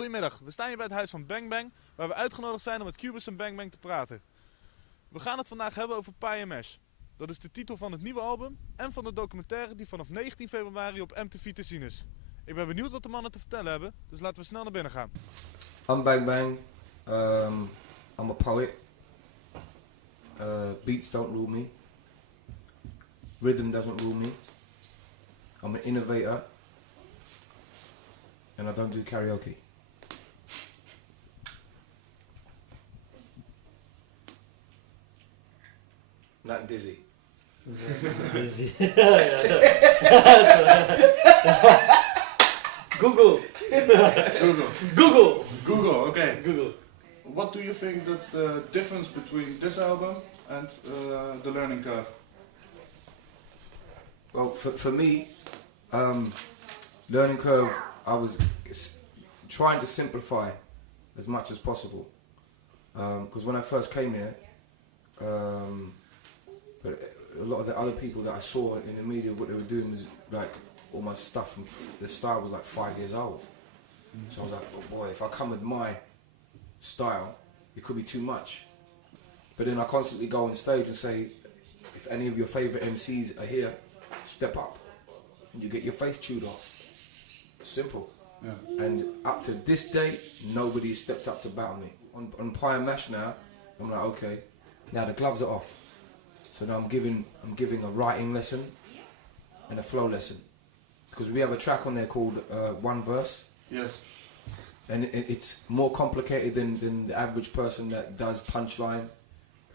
Goedemiddag, we staan hier bij het huis van BanBang, waar we uitgenodigd zijn om met Kubus en BanBang te praten. We gaan het vandaag hebben over PMS. Dat is de titel van het nieuwe album en van de documentaire die vanaf 19 februari op MTV te zien is. Ik ben benieuwd wat de mannen te vertellen hebben, dus laten we snel naar binnen gaan. I'm BanBang. I'm a poet. Beats don't rule me. Rhythm doesn't rule me. I'm an innovator. And I don't do karaoke. Not dizzy. Dizzy. Google. Google, okay. Google. What do you think that's the difference between this album and the learning curve? Well, for me, learning curve, I was trying to simplify as much as possible. Because when I first came here, but a lot of the other people that I saw in the media, what they were doing was like all my stuff, and the style was like 5 years old. So I was like, oh boy, if I come with my style, it could be too much. But then I constantly go on stage and say, if any of your favorite MCs are here, step up and you get your face chewed off. Simple. Yeah. And up to this day, nobody stepped up to battle me. On Pie and Mash now, I'm like, okay, now the gloves are off. So now I'm giving a writing lesson and a flow lesson. Because we have a track on there called One Verse. Yes. And it's more complicated than the average person that does punchline,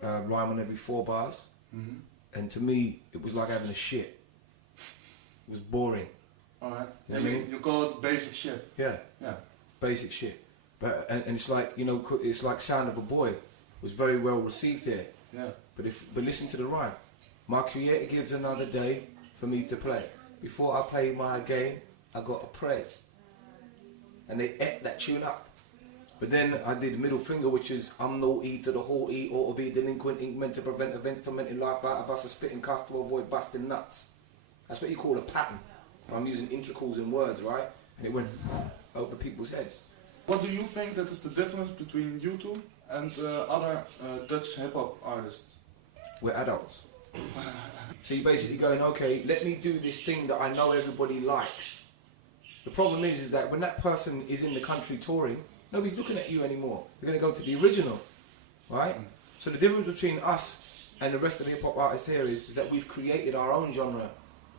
rhyme on every 4 bars. Mm-hmm. And to me, it was like having a shit. It was boring. Alright. You know what I mean? You call it basic shit. Yeah. Yeah. Basic shit. But and it's like, you know, it's like Sound of a Boy. It was very well received here. Yeah. But listen to the rhyme. My creator gives another day for me to play. Before I play my game, I gotta pray. And they ate that tune up. But then I did middle finger, which is I'm no E to the whole E, or to be delinquent, ink meant to prevent events, tormenting life out of us, a spitting cuss to avoid busting nuts. That's what you call a pattern. I'm using intricals in words, right? And it went over people's heads. What do you think that is the difference between you two and other Dutch hip-hop artists? We're adults. So you're basically going, okay, let me do this thing that I know everybody likes. The problem is that when that person is in the country touring, nobody's looking at you anymore. They're going to go to the original, right? So the difference between us and the rest of the hip-hop artists here is that we've created our own genre.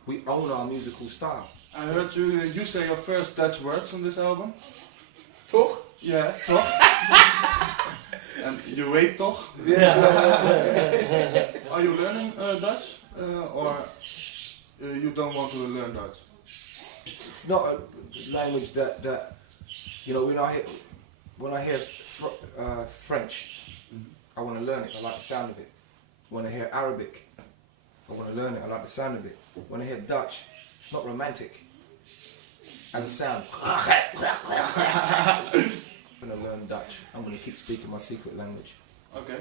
We own our musical style. I heard you say your first Dutch words on this album. Toch? Yeah, toch? And you weet toch? Yeah. Are you learning Dutch or you don't want to learn Dutch? It's not a language that you know, when I hear French, I want to learn it. I like the sound of it. When I hear Arabic, I want to learn it. I like the sound of it. When I hear Dutch, it's not romantic. As a sound. I'm going to learn Dutch. I'm going to keep speaking my secret language. Okay.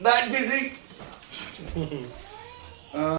Not dizzy.